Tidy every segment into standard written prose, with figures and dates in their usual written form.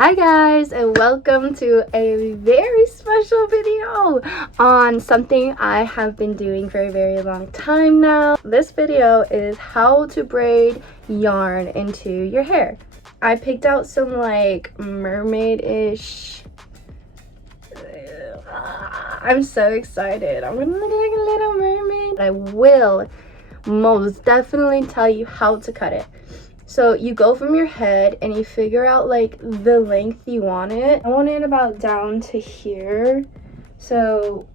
Hi guys, and welcome to a very special video on something I have been doing for a very long time now. This video is how to braid yarn into your hair. I picked out some like mermaid-ish. I'm so excited. I'm gonna look like a little mermaid. I will most definitely tell you how to cut it. So you go from your head and you figure out like the length you want it. I want it about down to here. So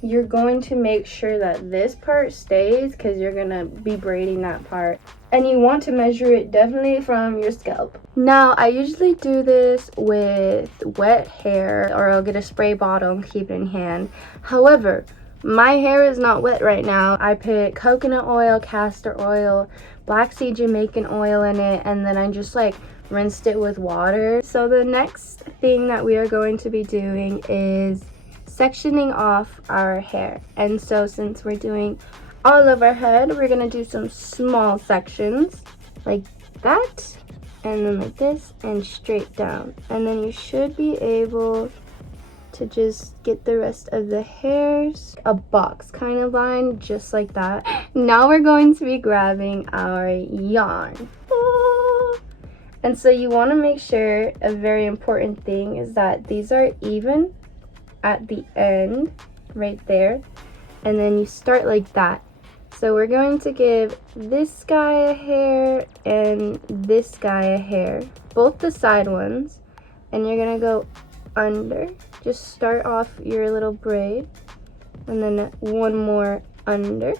you're going to make sure that this part stays because you're gonna be braiding that part. And you want to measure it definitely from your scalp. Now, I usually do this with wet hair, or I'll get a spray bottle and keep it in hand. However, my hair is not wet right now. I put coconut oil, castor oil, black seed Jamaican oil in it, and then I just like rinsed it with water. So the next thing that we are going to be doing is sectioning off our hair. And so since we're doing all of our head, we're gonna do some small sections like that, and then like this, and straight down. And then you should be able to just get the rest of the hairs, a box kind of line, just like that. Now we're going to be grabbing our yarn. And so you want to make sure, a very important thing is that these are even at the end right there, and then you start like that. So we're going to give this guy a hair and this guy a hair, both the side ones, and you're gonna go under. Just start off your little braid and then one more under.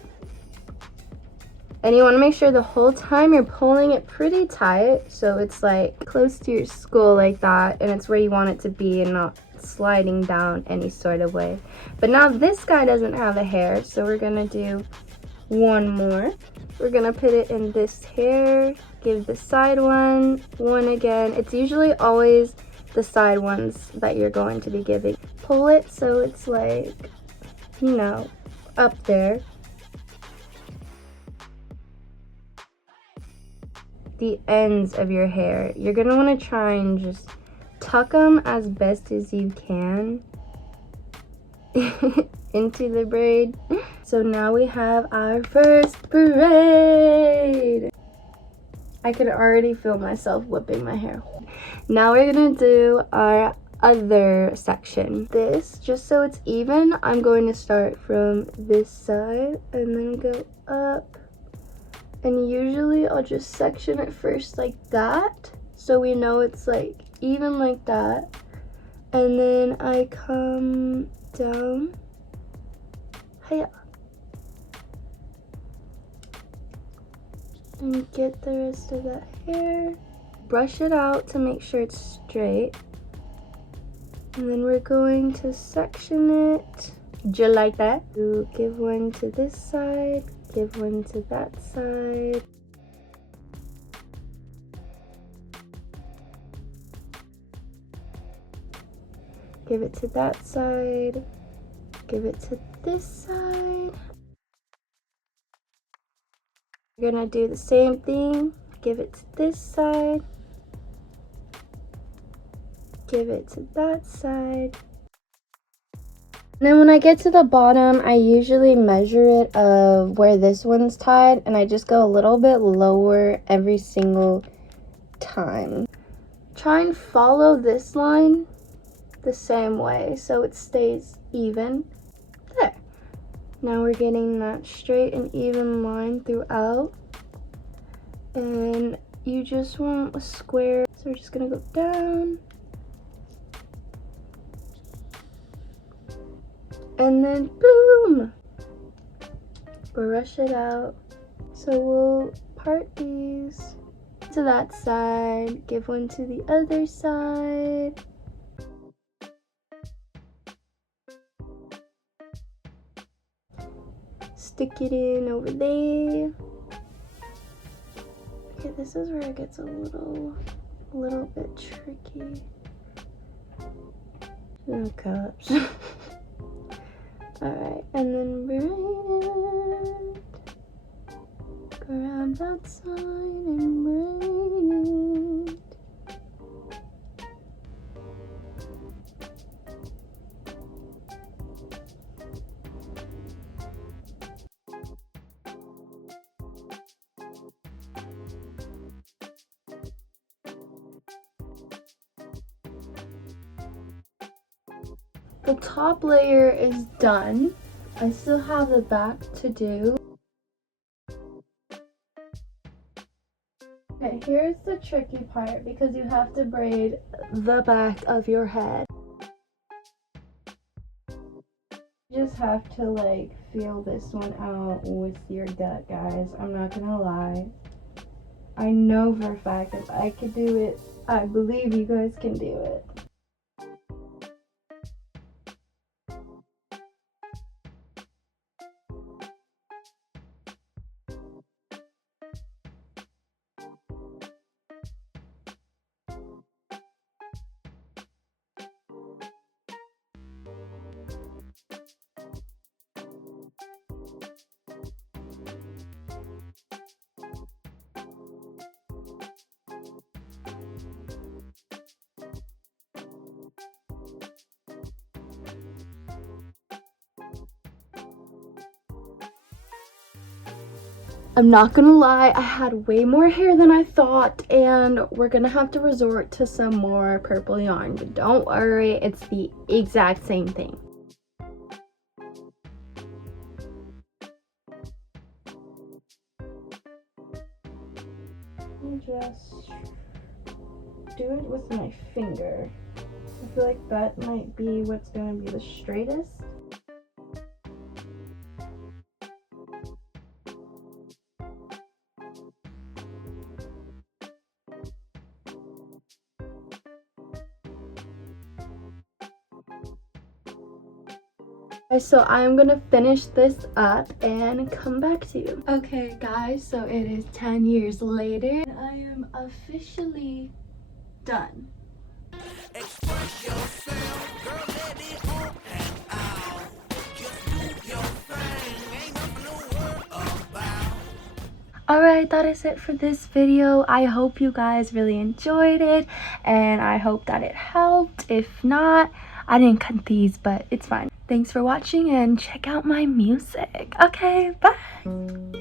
And you want to make sure the whole time you're pulling it pretty tight, so it's like close to your skull like that, and it's where you want it to be and not sliding down any sort of way. But now this guy doesn't have a hair, so we're gonna do one more. We're gonna put it in this hair, give the side one again. It's usually always the side ones that you're going to be giving. Pull it so it's like, you know, up there. The ends of your hair, you're gonna want to try and just tuck them as best as you can into the braid. So now we have our first braid. I can already feel myself whipping my hair. Now we're gonna do our other section. This, just so it's even, I'm going to start from this side and then go up. And usually I'll just section it first like that, so we know it's like even like that. And then I come down. Hiya. And get the rest of that hair. Brush it out to make sure it's straight. And then we're going to section it just like that. You give one to this side, give one to that side. Give it to that side. Give it to this side. You're gonna do the same thing. Give it to this side. Give it to that side. And then when I get to the bottom, I usually measure it of where this one's tied, and I just go a little bit lower every single time. Try and follow this line the same way so it stays even. There. Now we're getting that straight and even line throughout. And you just want a square, so we're just gonna go down. And then boom! Brush it out. So we'll part these to that side, give one to the other side. Stick it in over there. Okay, this is where it gets a little bit tricky. No cups. Alright, and then braid. Grab that side and braid. the top layer is done. I still have the back to do. Okay, here's the tricky part because you have to braid the back of your head. You just have to like feel this one out with your gut, guys. I'm not gonna lie. I know for a fact if I could do it, I believe you guys can do it. I'm not gonna lie, I had way more hair than I thought, and we're gonna have to resort to some more purple yarn, but don't worry, it's the exact same thing. I'll just do it with my finger. I feel like that might be what's gonna be the straightest. So I'm gonna finish this up and come back to you. Okay guys, so it is 10 years later and I am officially done. Express yourself, girl, let it all hang out. Just do your thing, ain't nothing to worry about. Alright, that is it for this video. I hope you guys really enjoyed it and I hope that it helped. If not, I didn't cut these, but it's fine. Thanks for watching and check out my music. Okay, bye!